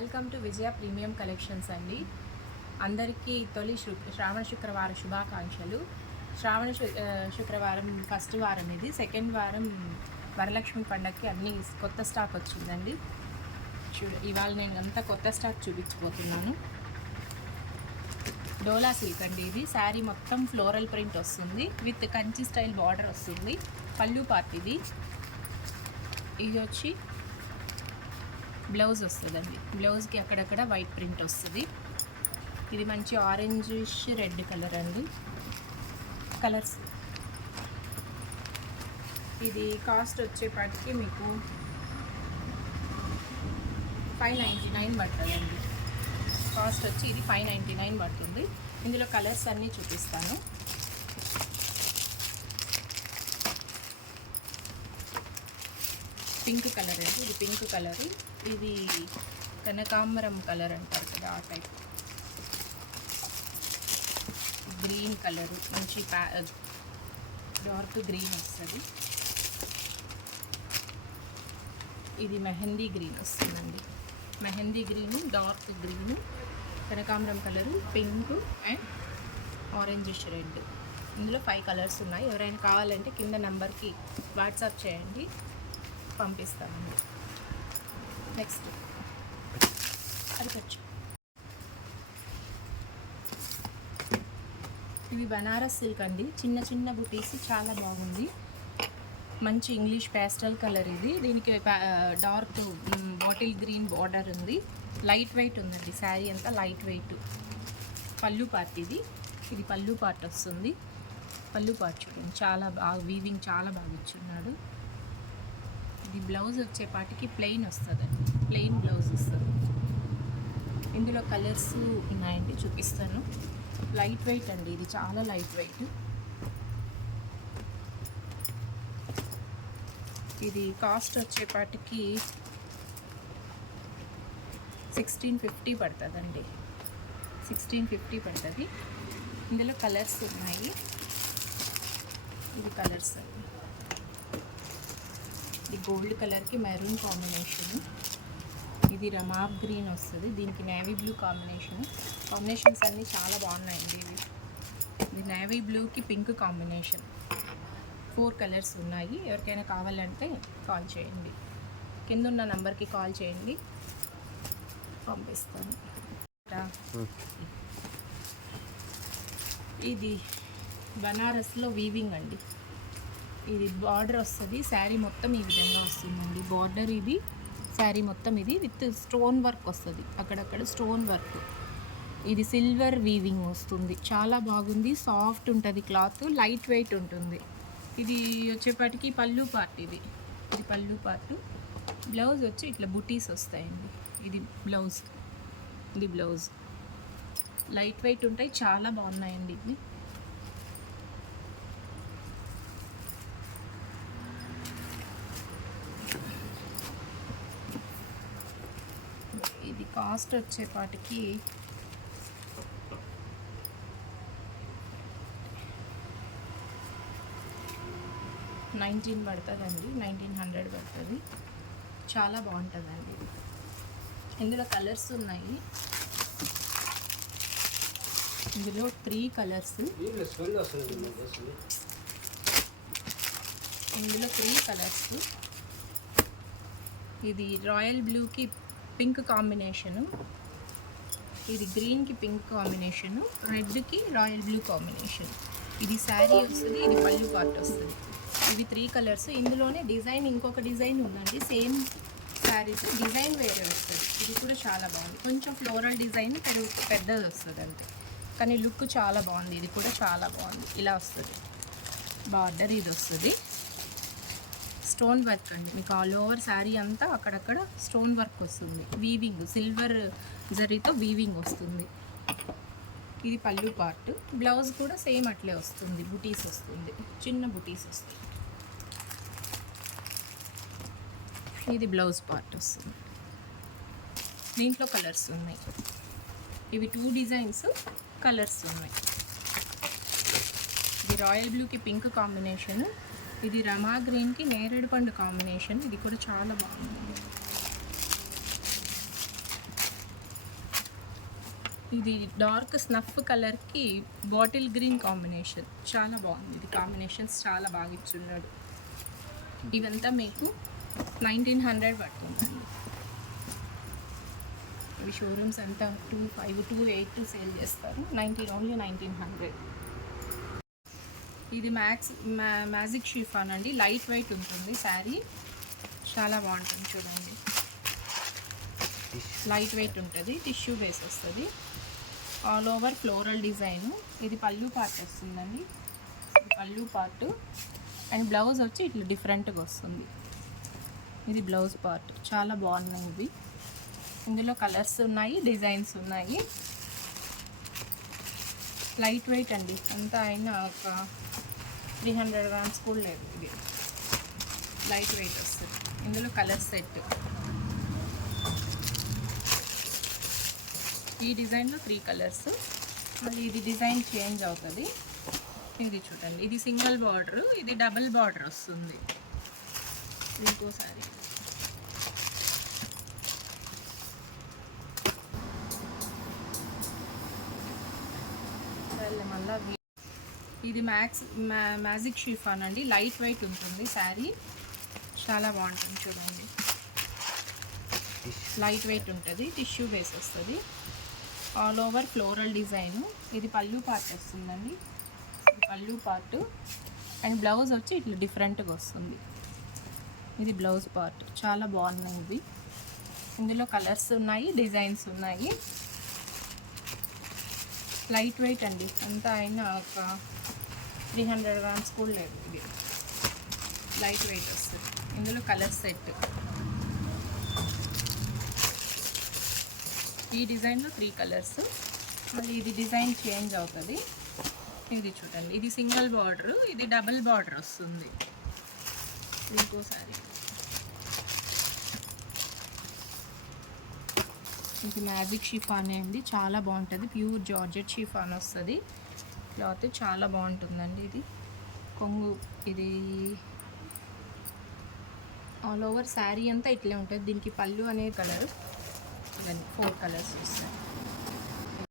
Welcome to Vijaya premium collections అండి. అందరికీ తొలి శ్రావణ శుక్రవారం శుభాకాంక్షలు. శుక్రవారం ఫస్ట్ వారం ఇది. సెకండ్ వారం వరలక్ష్మి పండగకి అన్ని కొత్త స్టాక్ వచ్చిందండి. ఇవాళ నేను అంతా కొత్త స్టాక్ చూపించబోతున్నాను. డోలా సిల్క్ అండి ఇది. శారీ మొత్తం ఫ్లోరల్ ప్రింట్ వస్తుంది విత్ కంచి స్టైల్ బార్డర్ వస్తుంది. పళ్ళు పార్ట్ ఇది వచ్చి బ్లౌజ్ వస్తుందండి. బ్లౌజ్కి అక్కడక్కడ వైట్ ప్రింట్ వస్తుంది. ఇది మంచి ఆరెంజిష్ రెడ్ కలర్ అండి. కలర్స్ ఇది కాస్ట్ వచ్చేపాటికి మీకు 599 పడుతుందండి. కాస్ట్ వచ్చి ఇది 599 పడుతుంది. ఇందులో కలర్స్ అన్నీ చూపిస్తాను. పింక్ కలర్ అండి. ఇది పింక్ కలర్. ఇది కనకాంబరం కలర్ అంటారు కదా, ఆ టైప్. గ్రీన్ కలరు మంచి డార్క్ గ్రీన్ వస్తుంది. ఇది మెహందీ గ్రీన్ వస్తుందండి. మెహందీ గ్రీను, డార్క్ గ్రీను, కనకాంబరం colour, pink and orangish red. ఇందులో 5 కలర్స్ ఉన్నాయి. ఎవరైనా కావాలంటే కింద నెంబర్కి వాట్సాప్ చేయండి, పంపిస్తామండి. నెక్స్ట్ అది ఖర్చు. ఇవి బనారస్ సిల్క్ అండి. చిన్న చిన్న బుటీస్, చాలా బాగుంది. మంచి ఇంగ్లీష్ ప్యాస్టల్ కలర్ ఇది. దీనికి డార్క్ బాటిల్ గ్రీన్ బార్డర్ ఉంది. లైట్ వెయిట్ ఉందండి. శారీ అంతా లైట్ వెయిట్. పళ్ళు పార్ట్ ఇది పళ్ళు పార్ట్ వస్తుంది. పళ్ళు పార్ట్ చూడండి, చాలా బాగా వీవింగ్ చాలా బాగా ఇచ్చున్నాడు. ఇది బ్లౌజ్ వచ్చేపాటికి ప్లెయిన్ వస్తుందండి. ప్లెయిన్ బ్లౌజ్ వస్తుంది. ఇందులో కలర్స్ ఉన్నాయండి, చూపిస్తాను. లైట్ వెయిట్ అండి ఇది, చాలా లైట్ వెయిట్. ఇది కాస్ట్ వచ్చేపాటికి 1650 పడుతుందండి. 1650 పడుతుంది. ఇందులో కలర్స్ ఉన్నాయి. ఇది కలర్స్ అండి. ఇది గోల్డ్ కలర్కి మెరూన్ కాంబినేషన్. ఇది రమాబ్ గ్రీన్ వస్తుంది. దీనికి నేవీ బ్లూ కాంబినేషన్స్ అన్నీ చాలా బాగున్నాయండి. ఇది నేవీ బ్లూకి పింక్ కాంబినేషన్. 4 కలర్స్ ఉన్నాయి. ఎవరికైనా కావాలంటే కాల్ చేయండి. కింద ఉన్న నెంబర్కి కాల్ చేయండి, పంపిస్తాను. ఇది బనారస్లో వీవింగ్ అండి. ఇది బార్డర్ వస్తుంది. శారీ మొత్తం ఈ విధంగా వస్తుందండి. బార్డర్ ఇది, శారీ మొత్తం ఇది విత్ స్టోన్ వర్క్ వస్తుంది. అక్కడక్కడ స్టోన్ వర్క్. ఇది సిల్వర్ వీవింగ్ వస్తుంది. చాలా బాగుంది. సాఫ్ట్ ఉంటుంది క్లాత్, లైట్ వెయిట్ ఉంటుంది. ఇది వచ్చేపాటికి పళ్ళు పార్ట్. ఇది పళ్ళు పార్ట్. బ్లౌజ్ వచ్చి ఇట్లా బుటీస్ వస్తాయండి. ఇది బ్లౌజ్ లైట్ వెయిట్ ఉంటాయి, చాలా బాగున్నాయండి ఇవి. ఇది కాస్ట్ వచ్చేపాటికి 19 పడుతుందండి. 1900 పడుతుంది. చాలా బాగుంటుందండి. ఇందులో కలర్స్ ఉన్నాయి. ఇందులో 3 కలర్స్. ఇది రాయల్ బ్లూకి పింక్ కాంబినేషను. ఇది గ్రీన్కి పింక్ కాంబినేషను. రెడ్కి రాయల్ బ్లూ కాంబినేషన్. ఇది శారీ వస్తుంది. ఇది పళ్ళు పార్ట్ వస్తుంది. ఇవి 3 కలర్స్. ఇందులోనే డిజైన్ ఇంకొక డిజైన్ ఉందండి. సేమ్ శారీస్ డిజైన్ వేరే వస్తుంది. ఇది కూడా చాలా బాగుంది. కొంచెం ఫ్లోరల్ డిజైన్ పెద్దది వస్తుంది అంతే, కానీ లుక్ చాలా బాగుంది. ఇది కూడా చాలా బాగుంది. ఇలా వస్తుంది బార్డర్. ఇది వస్తుంది స్టోన్ వర్క్ అండి. మీకు ఆల్ ఓవర్ శారీ అంతా అక్కడక్కడ స్టోన్ వర్క్ వస్తుంది. వీవింగ్ సిల్వర్ జరీతో వీవింగ్ వస్తుంది. ఇది పళ్ళు పార్ట్. బ్లౌజ్ కూడా సేమ్ అట్లే వస్తుంది. బుటీస్ వస్తుంది, చిన్న బుటీస్ వస్తుంది. ఇది బ్లౌజ్ పార్ట్ వస్తుంది. దీంట్లో కలర్స్ ఉన్నాయి. ఇవి 2 డిజైన్స్, కలర్స్ ఉన్నాయి. ఇది రాయల్ బ్లూకి పింక్ కాంబినేషన్. ఇది రమా గ్రీన్కి నేరేడు పండు కాంబినేషన్. ఇది కూడా చాలా బాగుంది. ఇది డార్క్ స్నఫ్ కలర్కి బాటిల్ గ్రీన్ కాంబినేషన్, చాలా బాగుంది. ఇది కాంబినేషన్స్ చాలా బాగా ఇచ్చున్నాడు. ఇవంతా మీకు 1900 పడుతుందండి. ఇవి షోరూమ్స్ అంతా 2500 2800 సేల్ చేస్తారు. ఓన్లీ 1900. ఇది మ్యాజిక్ షిఫాన్ అండి, లైట్ వెయిట్ ఉంటుంది శారీ, చాలా బాగుంటుంది. చూడండి, లైట్ వెయిట్ ఉంటుంది, టిష్యూ బేస్ వస్తుంది, ఆల్ ఓవర్ ఫ్లోరల్ డిజైన్. ఇది పళ్ళు పార్ట్ వస్తుందండి, ఇది పళ్ళు పార్ట్, అండ్ బ్లౌజ్ వచ్చి ఇట్లా డిఫరెంట్గా వస్తుంది. ఇది బ్లౌజ్ పార్ట్, చాలా బాగున్నాయి ఇవి. ఇందులో కలర్స్ ఉన్నాయి, డిజైన్స్ ఉన్నాయి. లైట్ వెయిట్ అండి, అంతా అయినా ఒక 300 grams కూడా లేదు. ఇది లైట్ వెయిట్ వస్తుంది. ఇందులో కలర్ సెట్, ఈ డిజైన్లో 3 కలర్స్. మళ్ళీ ఇది డిజైన్ చేంజ్ అవుతుంది. ఇది చూడండి, ఇది సింగిల్ బార్డర్, ఇది డబుల్ బార్డర్ వస్తుంది. ఇంకోసారి మళ్ళీ ఇది మ్యాజిక్ షిఫాన్ అండి, లైట్ వెయిట్ ఉంటుంది శారీ, చాలా బాగుంటుంది. చూడండి, లైట్ వెయిట్ ఉంటుంది, టిష్యూ బేస్ వస్తుంది, ఆల్ ఓవర్ ఫ్లోరల్ డిజైన్. ఇది పళ్ళు పార్ట్ వస్తుందండి, ఇది పళ్ళు పార్ట్, అండ్ బ్లౌజ్ వచ్చి ఇట్లా డిఫరెంట్గా వస్తుంది. ఇది బ్లౌజ్ పార్ట్, చాలా బాగున్నాయి ఇవి. ఇందులో కలర్స్ ఉన్నాయి, డిజైన్స్ ఉన్నాయి. లైట్ వెయిట్ అండి, అంతా అయినా ఒక 300 grams కూడా లేదు. ఇది లైట్ వెయిట్ వస్తుంది. ఇందులో కలర్ సెట్, ఈ డిజైన్లో 3 కలర్స్. మళ్ళీ ఇది డిజైన్ చేంజ్ అవుతుంది. ఇది చూడండి, ఇది సింగిల్ బార్డర్, ఇది డబుల్ బార్డర్ వస్తుంది. ఇంకోసారి ఇది మ్యాజిక్ షిఫాన్ అండి, చాలా బాగుంటుంది. ప్యూర్ జార్జెట్ షిఫాన్ వస్తుంది. క్లాత్ చాలా బాగుంటుందండి. ఇది కొంగు, ఇది ఆల్ ఓవర్ శారీ అంతా ఇట్లే ఉంటుంది. దీనికి పళ్ళు అనే కలర్, ఇవన్నీ 4 కలర్స్ వస్తాయి.